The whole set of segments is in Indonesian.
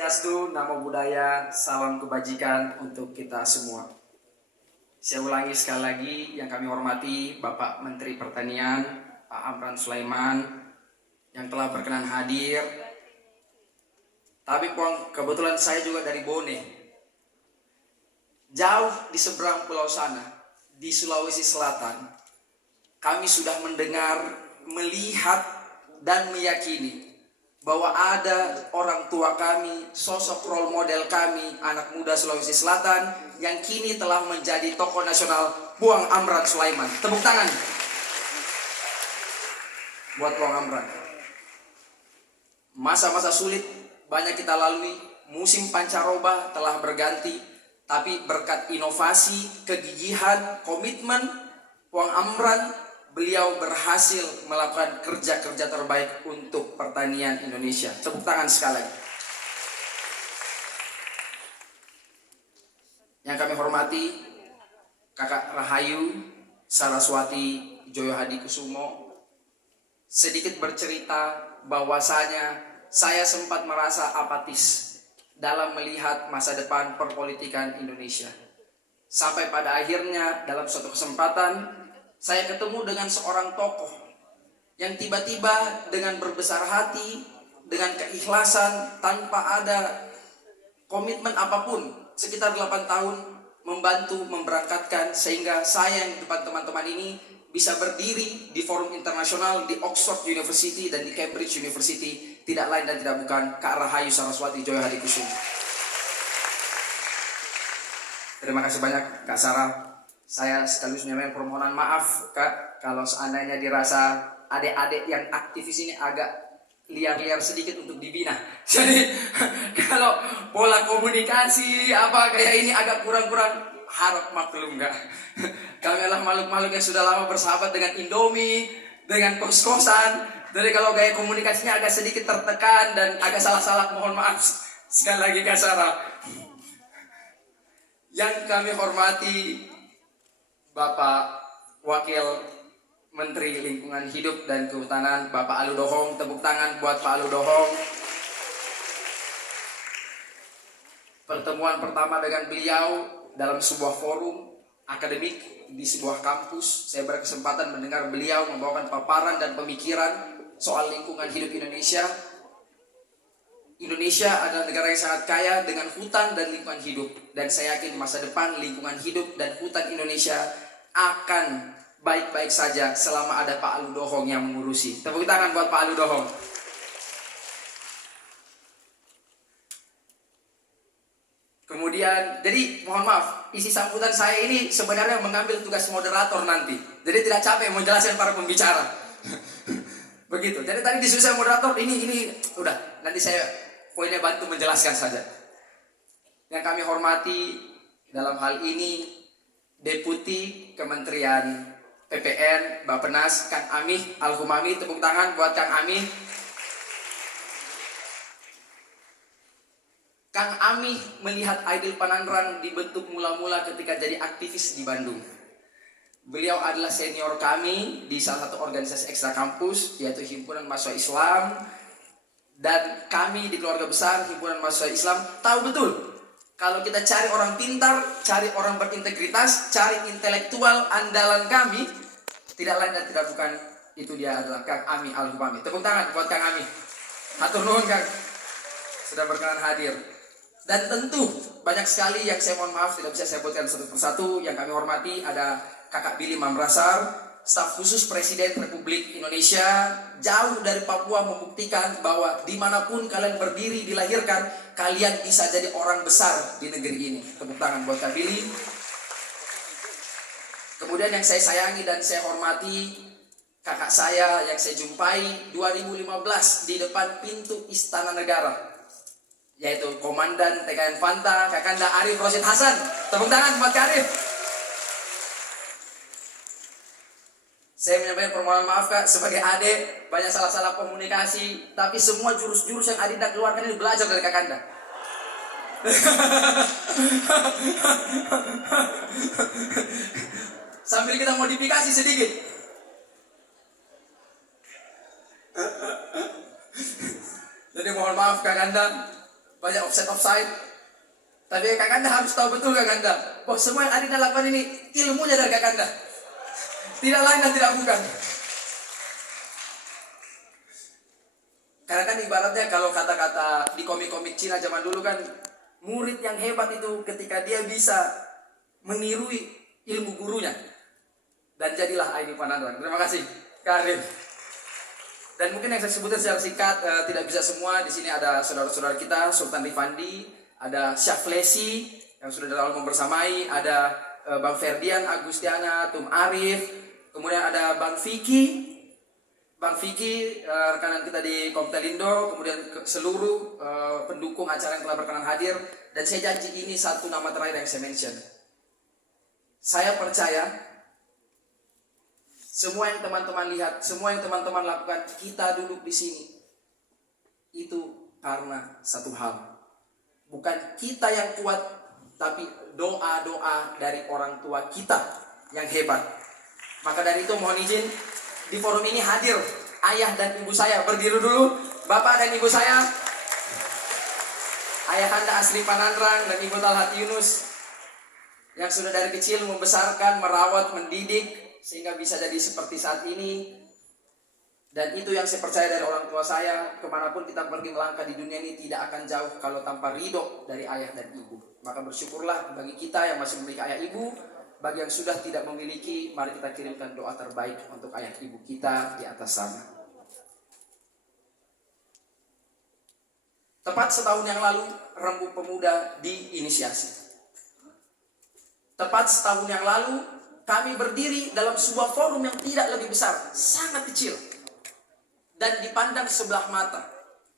Swastiastu, Namo Buddhaya, salam kebajikan untuk kita semua. Saya ulangi sekali lagi, yang kami hormati Bapak Menteri Pertanian, Pak Amran Sulaiman, yang telah berkenan hadir. Tapi kebetulan saya juga dari Bone, jauh di seberang pulau sana, di Sulawesi Selatan. Kami sudah mendengar, melihat, dan meyakini bahwa ada orang tua kami, sosok role model kami, anak muda Sulawesi Selatan yang kini telah menjadi tokoh nasional, Puang Amran Sulaiman. Tepuk tangan buat Puang Amran. Masa-masa sulit banyak kita lalui, musim pancaroba telah berganti, tapi berkat inovasi, kegigihan, komitmen Puang Amran, beliau berhasil melakukan kerja-kerja terbaik untuk pertanian Indonesia. Tepuk tangan sekali lagi. Yang kami hormati Kakak Rahayu Saraswati Joyo Hadikusumo, sedikit bercerita bahwasanya saya sempat merasa apatis dalam melihat masa depan perpolitikan Indonesia. Sampai pada akhirnya dalam suatu kesempatan saya ketemu dengan seorang tokoh yang tiba-tiba dengan berbesar hati, dengan keikhlasan, tanpa ada komitmen apapun, sekitar 8 tahun membantu, memberangkatkan, sehingga saya yang di depan teman-teman ini bisa berdiri di forum internasional di Oxford University dan di Cambridge University, tidak lain dan tidak bukan Kak Rahayu Saraswati Joyo Hadikusumo. Terima kasih banyak Kak Sarah. Saya sekaligus menyampaikan permohonan maaf Kak, kalau seandainya dirasa adik-adik yang aktivis ini agak liar-liar sedikit untuk dibina. Jadi kalau pola komunikasi apa kayak ini agak kurang-kurang, harap maklum Kak. Kami adalah makhluk-makhluk yang sudah lama bersahabat dengan Indomie, dengan kos-kosan. Jadi kalau gaya komunikasinya agak sedikit tertekan dan agak salah-salah, mohon maaf sekali lagi Kak Sarah. Yang kami hormati Bapak Wakil Menteri Lingkungan Hidup dan Kehutanan, Bapak Alu Dohong. Tepuk tangan buat Pak Alu Dohong. Pertemuan pertama dengan beliau dalam sebuah forum akademik di sebuah kampus. Saya berkesempatan mendengar beliau membawakan paparan dan pemikiran soal lingkungan hidup Indonesia. Indonesia adalah negara yang sangat kaya dengan hutan dan lingkungan hidup. Dan saya yakin masa depan lingkungan hidup dan hutan Indonesia akan baik-baik saja selama ada Pak Alu Dohong yang mengurusi. Tepuk tangan buat Pak Alu Dohong. Kemudian, jadi mohon maaf, isi sambutan saya ini sebenarnya mengambil tugas moderator nanti. Jadi tidak capek menjelaskan para pembicara. Begitu. Jadi tadi disuruh saya moderator, ini udah, nanti saya poinnya bantu menjelaskan saja. Yang kami hormati dalam hal ini Deputi Kementerian PPN Bappenas Kang Amih Al-Humami. Tepuk tangan buat Kang Amih. Kang Amih melihat Aidil Panandran dibentuk mula-mula ketika jadi aktivis di Bandung. Beliau adalah senior kami di salah satu organisasi ekstra kampus, yaitu Himpunan Mahasiswa Islam. Dan kami di keluarga besar Himpunan Mahasiswa Islam tahu betul, kalau kita cari orang pintar, cari orang berintegritas, cari intelektual andalan kami, tidak lain dan tidak bukan, itu dia adalah Kang Amih Al-Humami. Tepuk tangan buat Kang Amih. Hatur nuhun Kang, sudah berkenan hadir. Dan tentu banyak sekali yang saya mohon maaf tidak bisa saya sebutkan satu persatu. Yang kami hormati ada Kakak Billy Mamrasar, staf khusus Presiden Republik Indonesia, jauh dari Papua, membuktikan bahwa dimanapun kalian berdiri, dilahirkan, kalian bisa jadi orang besar di negeri ini. Tepuk tangan buat Kak Billy. Kemudian yang saya sayangi dan saya hormati, kakak saya yang saya jumpai 2015 di depan pintu Istana Negara, yaitu Komandan TKN Fanta, Kakanda Arif Rosid Hasan. Tepuk tangan buat Kak Arif. Saya menyampaikan permohonan maaf Kak, sebagai adik banyak salah-salah komunikasi, tapi semua jurus-jurus yang Adinda keluarkan ini belajar dari Kakanda. Sambil kita modifikasi sedikit. Jadi mohon maaf Kakanda, banyak offside. Tapi Kakanda harus tahu betul Kakanda, bahwa semua yang Adinda lakukan ini ilmunya dari Kakanda. Tidak lain dan tidak bukan. Karena kan ibaratnya kalau kata-kata di komik-komik Cina zaman dulu kan, murid yang hebat itu ketika dia bisa menirui ilmu gurunya. Dan jadilah Aidil Pananran. Terima kasih, Kak Arif. Dan mungkin yang saya sebutkan secara singkat tidak bisa semua. Di sini ada saudara-saudara kita, Sultan Rifandi, ada Syaflesi yang sudah dari awal membersamai, ada Bang Ferdian, Agustiana, Tum Arif, kemudian ada Bang Vicky, rekanan kita di Komtelindo, kemudian seluruh pendukung acara yang telah berkenan hadir. Dan saya janji ini satu nama terakhir yang saya mention. Saya percaya semua yang teman-teman lihat, semua yang teman-teman lakukan, kita duduk di sini itu karena satu hal. Bukan kita yang kuat, tapi doa-doa dari orang tua kita yang hebat. Maka dari itu mohon izin, di forum ini hadir ayah dan ibu saya. Berdiri dulu, bapak dan ibu saya. Ayahanda Asri Pananran dan ibu Talhat Yunus, yang sudah dari kecil membesarkan, merawat, mendidik, sehingga bisa jadi seperti saat ini. Dan itu yang saya percaya dari orang tua saya. Kemanapun kita pergi melangkah di dunia ini tidak akan jauh kalau tanpa ridho dari ayah dan ibu. Maka bersyukurlah bagi kita yang masih memiliki ayah ibu. Bagi yang sudah tidak memiliki, mari kita kirimkan doa terbaik untuk ayah ibu kita di atas sana. Tepat setahun yang lalu, Rembu Pemuda diinisiasi. Tepat setahun yang lalu, kami berdiri dalam sebuah forum yang tidak lebih besar, sangat kecil, dan dipandang sebelah mata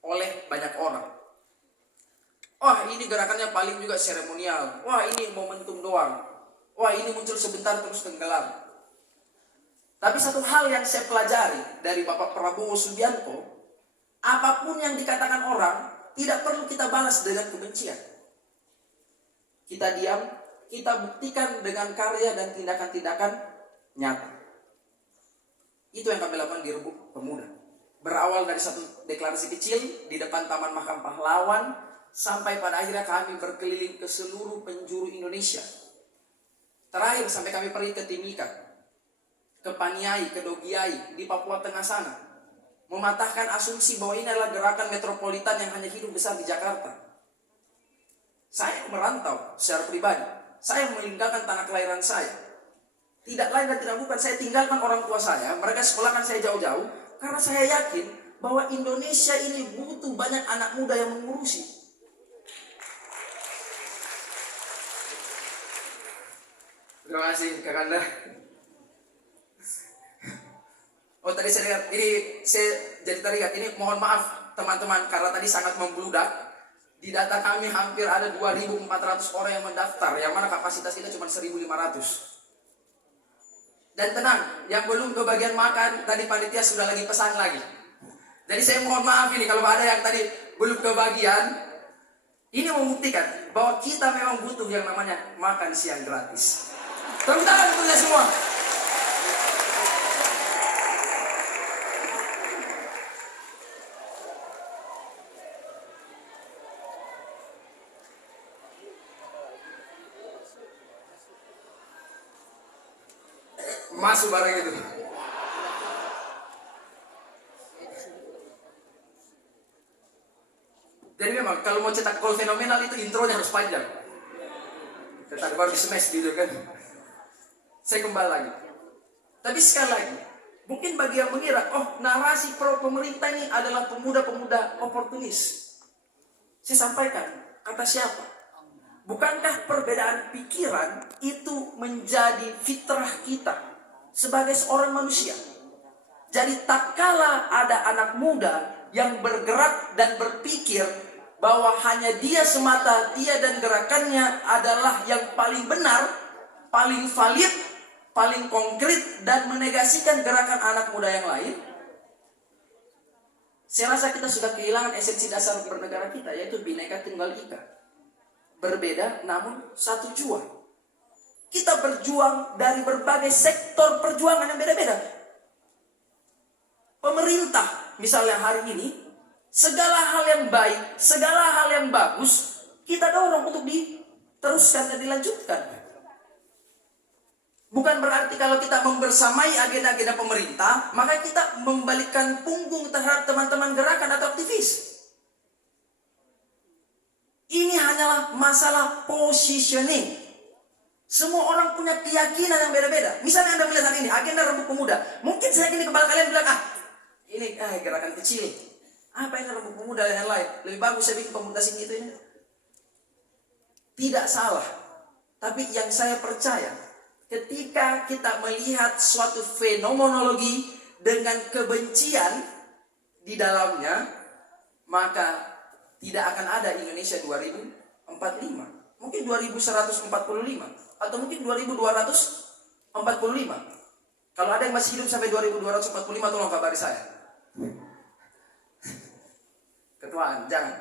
oleh banyak orang. Wah, ini gerakannya paling juga seremonial. Wah, ini momentum doang. Wah, ini muncul sebentar terus tenggelam. Tapi satu hal yang saya pelajari dari Bapak Prabowo Subianto, apapun yang dikatakan orang, tidak perlu kita balas dengan kebencian. Kita diam, kita buktikan dengan karya dan tindakan-tindakan nyata. Itu yang kami lakukan di Rembu Pemuda. Berawal dari satu deklarasi kecil di depan Taman Makam Pahlawan, sampai pada akhirnya kami berkeliling ke seluruh penjuru Indonesia. Terakhir sampai kami pergi ke Timika, ke Paniai, ke Dogiai, di Papua Tengah sana. Mematahkan asumsi bahwa ini adalah gerakan metropolitan yang hanya hidup besar di Jakarta. Saya merantau secara pribadi. Saya meninggalkan tanah kelahiran saya. Tidak lain dan tidak bukan, saya tinggalkan orang tua saya. Mereka sekolahkan saya jauh-jauh. Karena saya yakin bahwa Indonesia ini butuh banyak anak muda yang mengurusi. Terima kasih Kakanda. Oh tadi saya lihat, ini saya jadi teringat, ini mohon maaf teman-teman karena tadi sangat membludak. Di data kami hampir ada 2.400 orang yang mendaftar, yang mana kapasitas kita cuma 1.500. Dan tenang, yang belum kebagian makan, tadi panitia sudah lagi pesan lagi. Jadi saya mohon maaf ini kalau ada yang tadi belum kebagian. Ini membuktikan bahwa kita memang butuh yang namanya makan siang gratis. Tepuk tangan untuk kita semua. Masuk barang itu. Jadi memang kalau mau cetak gol fenomenal itu intronya harus panjang. Cetak baru smash gitu kan. Saya kembali lagi. Tapi sekali lagi, mungkin bagi yang mengira, oh narasi pro pemerintah ini adalah pemuda-pemuda oportunis. Saya sampaikan, kata siapa? Bukankah perbedaan pikiran itu menjadi fitrah kita sebagai seorang manusia? Jadi tak kala ada anak muda yang bergerak dan berpikir bahwa hanya dia semata, dia dan gerakannya adalah yang paling benar, paling valid, paling konkret, dan menegasikan gerakan anak muda yang lain, saya rasa kita sudah kehilangan esensi dasar bernegara kita, yaitu Bhinneka Tunggal Ika. Berbeda namun satu jua. Kita berjuang dari berbagai sektor perjuangan yang beda-beda. Pemerintah misalnya hari ini Segala hal yang baik, segala hal yang bagus, kita dorong untuk diteruskan dan dilanjutkan. Bukan berarti kalau kita membersamai agenda-agenda pemerintah, maka kita membalikkan punggung terhadap teman-teman gerakan atau aktivis. Ini hanyalah masalah positioning. Semua orang punya keyakinan yang beda-beda. Misalnya Anda melihat hari ini, agenda Rembuk Pemuda. Mungkin saya yakin di kepala kalian bilang, ini gerakan kecil. Apa yang Rembuk Pemuda dan lain-lain? Lebih bagus saya bikin pemuda sini itu ini. Tidak salah. Tapi yang saya percaya, ketika kita melihat suatu fenomenologi dengan kebencian di dalamnya, maka tidak akan ada Indonesia 2045. Mungkin 2145 atau mungkin 2245. Kalau ada yang masih hidup sampai 2245, tolong kabari saya. Ketuaan, jangan.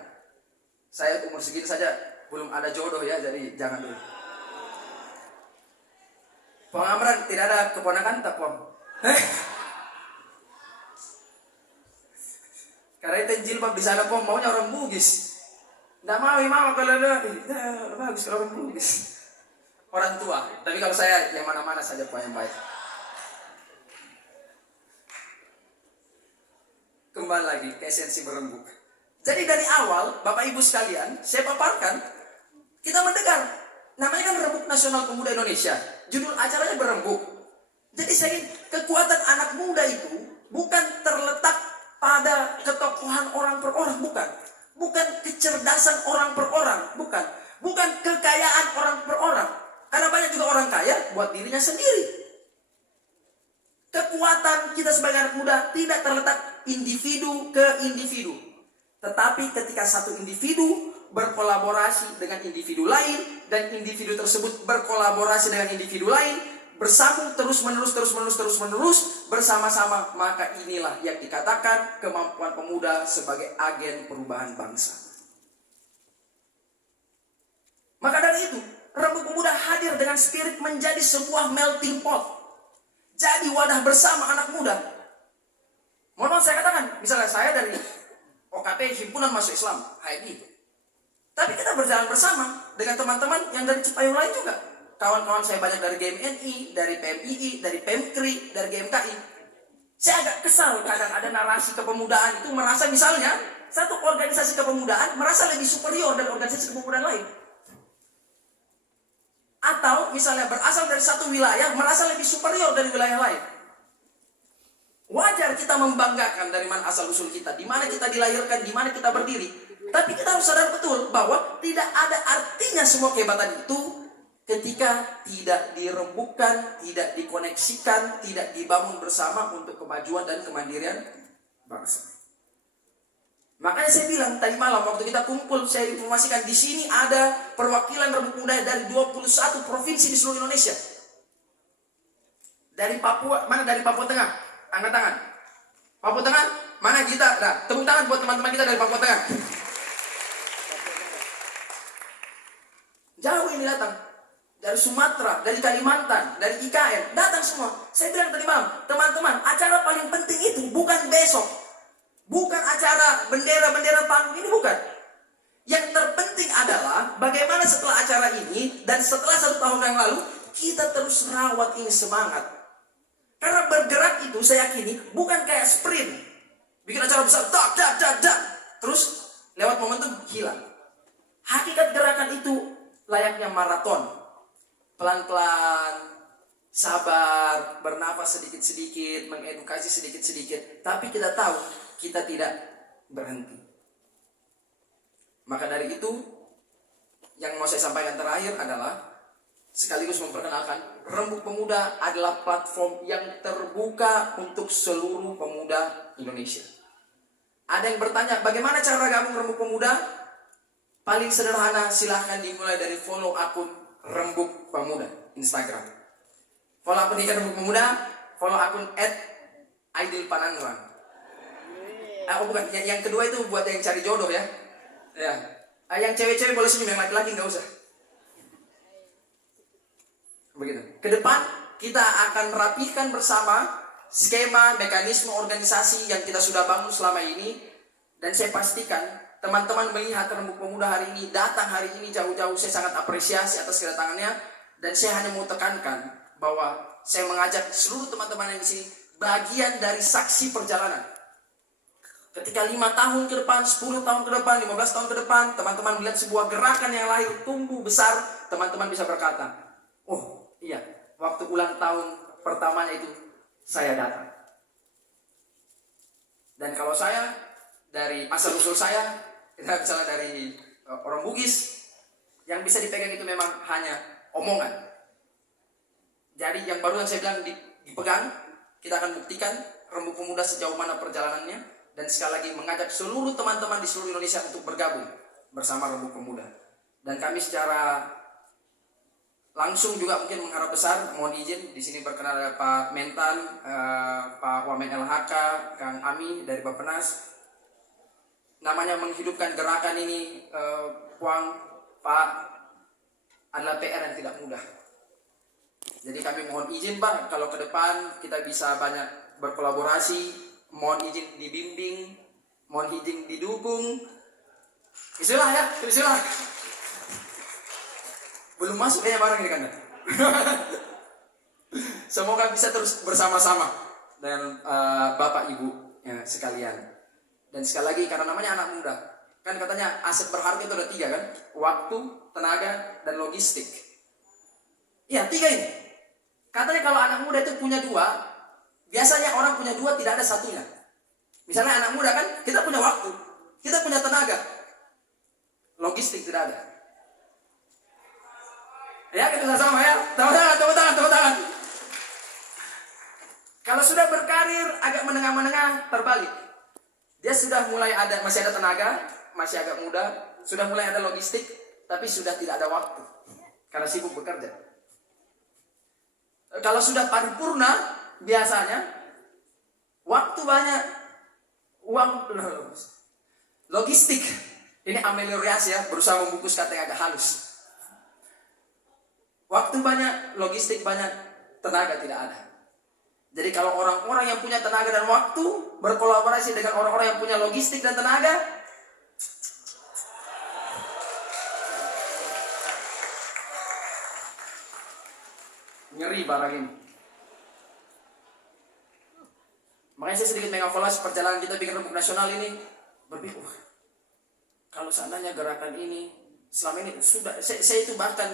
Saya umur segini saja belum ada jodoh ya, jadi jangan dulu. Pong Amran, tidak ada keponakan tak Pong? Karena itu jilbab di sana Pong, maunya orang Bugis. Nggak mau kalau ada, bagus kalau orang Bugis. Orang tua, tapi kalau saya yang mana-mana saja Pong yang baik. Kembali lagi ke esensi berembuk. Jadi dari awal, Bapak Ibu sekalian, saya paparkan, kita mendengar, namanya kan Rembuk Nasional Pemuda Indonesia. Judul acaranya berembuk. Jadi saya ingin, kekuatan anak muda itu bukan terletak pada ketokohan orang per orang, bukan. Bukan kecerdasan orang per orang, bukan. Bukan kekayaan orang per orang. Karena banyak juga orang kaya buat dirinya sendiri. Kekuatan kita sebagai anak muda tidak terletak individu ke individu. Tetapi ketika satu individu berkolaborasi dengan individu lain, dan individu tersebut berkolaborasi dengan individu lain, bersambung terus-menerus, bersama-sama, maka inilah yang dikatakan kemampuan pemuda sebagai agen perubahan bangsa. Maka dari itu, Rembuk Pemuda hadir dengan spirit menjadi sebuah melting pot. Jadi wadah bersama anak muda. Mohon maaf saya katakan, misalnya saya dari OKT Himpunan Mahasiswa Islam, HMI. Tapi kita berjalan bersama dengan teman-teman yang dari Cipayung lain juga. Kawan-kawan saya banyak dari GMNI, dari PMII, dari PEMKRI, dari GMKI. Saya agak kesal kadang ada narasi kepemudaan itu merasa misalnya satu organisasi kepemudaan merasa lebih superior dari organisasi kepemudaan lain. Atau misalnya berasal dari satu wilayah merasa lebih superior dari wilayah lain. Wajar kita membanggakan dari mana asal usul kita, di mana kita dilahirkan, di mana kita berdiri. Tapi kita harus sadar betul bahwa tidak ada artinya semua kehebatan itu ketika tidak dirembukkan, tidak dikoneksikan, tidak dibangun bersama untuk kemajuan dan kemandirian bangsa. Makanya saya bilang tadi malam waktu kita kumpul, saya informasikan di sini ada perwakilan Rembuk Pemuda dari 21 provinsi di seluruh Indonesia. Dari Papua, mana dari Papua Tengah? Angkat tangan. Papua Tengah, mana kita? Nah, tepuk tangan buat teman-teman kita dari Papua Tengah. Jauh ini datang. Dari Sumatera, dari Kalimantan, dari IKN, datang semua. Saya bilang tadi malam, teman-teman, acara paling penting itu bukan besok. Bukan acara bendera-bendera panggung ini, bukan. Yang terpenting adalah bagaimana setelah acara ini dan setelah 1 tahun yang lalu, kita terus rawat ini semangat. Karena bergerak itu saya yakini bukan kayak sprint. Bikin acara besar, terus lewat momentum hilang. Hakikat gerakan itu layaknya maraton. Pelan-pelan, sabar, bernafas sedikit-sedikit, mengedukasi sedikit-sedikit. Tapi kita tahu, kita tidak berhenti. Maka dari itu, yang mau saya sampaikan terakhir adalah sekaligus memperkenalkan Rembuk Pemuda adalah platform yang terbuka untuk seluruh pemuda Indonesia. Ada yang bertanya, bagaimana cara gabung Rembuk Pemuda? Paling sederhana, silahkan dimulai dari follow akun Rembuk Pemuda Instagram. Follow akun Rembuk Pemuda, follow akun @aidilpananran. Oh bukan, yang kedua itu buat yang cari jodoh ya. Ya. Yang cewek-cewek boleh senyum, yang laki-laki nggak usah. Begitu. Ke depan kita akan rapihkan bersama skema, mekanisme organisasi yang kita sudah bangun selama ini, Dan saya pastikan teman-teman melihat Rembuk Pemuda hari ini, datang hari ini jauh-jauh, saya sangat apresiasi atas kedatangannya. Dan saya hanya mau tekankan bahwa saya mengajak seluruh teman-teman yang di sini bagian dari saksi perjalanan. Ketika 5 tahun ke depan, 10 tahun ke depan, 15 tahun ke depan, teman-teman melihat sebuah gerakan yang lahir, tumbuh besar, teman-teman bisa berkata, oh iya, waktu ulang tahun pertamanya itu saya datang. Dan kalau saya, dari asal-usul saya, misalnya dari orang Bugis, yang bisa dipegang itu memang hanya omongan. Jadi yang baru yang saya bilang dipegang, kita akan buktikan Rembuk Pemuda sejauh mana perjalanannya. Dan sekali lagi mengajak seluruh teman-teman di seluruh Indonesia untuk bergabung bersama Rembuk Pemuda. Dan kami secara langsung juga mungkin mengharap besar, mohon izin di sini berkenan ada Pak Mentan, Pak Wamen LHK, Kang Ami dari Bappenas. Namanya menghidupkan gerakan ini, Puang, Pak, adalah PR yang tidak mudah. Jadi kami mohon izin Pak, kalau ke depan kita bisa banyak berkolaborasi. Mohon izin dibimbing, mohon izin didukung. Bismillah ya, bismillah. Belum masuk kayaknya barang ini kan. Semoga bisa terus bersama-sama dengan Bapak Ibu ya, sekalian. Dan sekali lagi karena namanya anak muda, kan katanya aset berharga itu ada 3 kan? Waktu, tenaga, dan logistik. Iya 3 ini. Katanya kalau anak muda itu punya 2, biasanya orang punya 2 tidak ada satunya. Misalnya anak muda kan, kita punya waktu, kita punya tenaga, logistik tidak ada. Ya kita sama ya, tepuk tangan. Kalau sudah berkarir agak menengah-menengah terbalik. Dia sudah mulai ada, masih ada tenaga, masih agak muda, sudah mulai ada logistik, tapi sudah tidak ada waktu karena sibuk bekerja. Kalau sudah paripurna, biasanya waktu banyak, uang logistik. Ini ameliorasi ya, berusaha membungkus kata yang agak halus. Waktu banyak, logistik banyak, tenaga tidak ada. Jadi kalau orang-orang yang punya tenaga dan waktu berkolaborasi dengan orang-orang yang punya logistik dan tenaga, ngeri barang ini. Makanya saya sedikit mengevaluasi perjalanan kita bikin Rembuk Nasional ini. Berpikir, kalau seandainya gerakan ini selama ini sudah, saya itu bahkan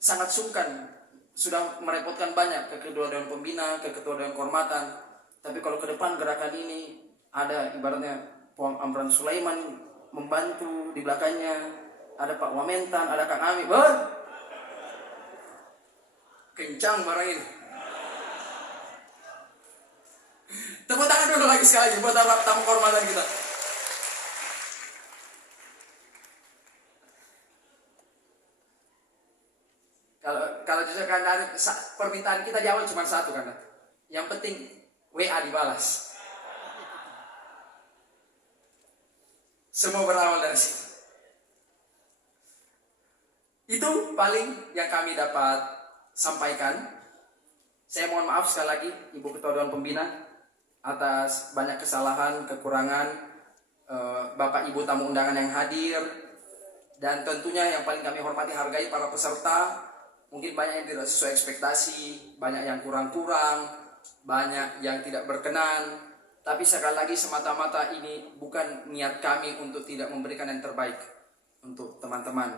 sangat sungkan, sudah merepotkan banyak ke kedua Dewan Pembina, ke ketua Dewan Kehormatan. Tapi kalau ke depan gerakan ini ada ibaratnya Puang Amran Sulaiman membantu di belakangnya, ada Pak Wamentan, ada Kang Ami, kencang barang ini. Tepuk tangan dulu lagi sekali lagi buat tamu kehormatan kita. Kalau justru karena permintaan kita di awal cuma satu kan, yang penting WA dibalas. Semua berawal dari situ. Itu paling yang kami dapat sampaikan. Saya mohon maaf sekali lagi Ibu Ketua Dewan Pembina atas banyak kesalahan, kekurangan, Bapak Ibu tamu undangan yang hadir, dan tentunya yang paling kami hormati hargai para peserta. Mungkin banyak yang tidak sesuai ekspektasi, banyak yang kurang-kurang, banyak yang tidak berkenan. Tapi sekali lagi semata-mata ini bukan niat kami untuk tidak memberikan yang terbaik untuk teman-teman.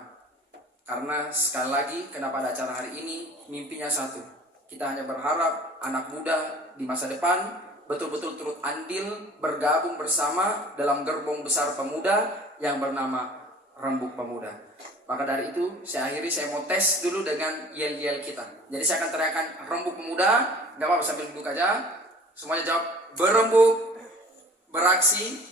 Karena sekali lagi kenapa ada acara hari ini, mimpinya satu. Kita hanya berharap anak muda di masa depan betul-betul turut andil bergabung bersama dalam gerbong besar pemuda yang bernama Rembuk Pemuda. Maka dari itu saya mau tes dulu dengan yel-yel kita. Jadi saya akan teriakan Rembuk Pemuda, gak apa-apa sambil duduk aja. Semuanya jawab berembuk, beraksi,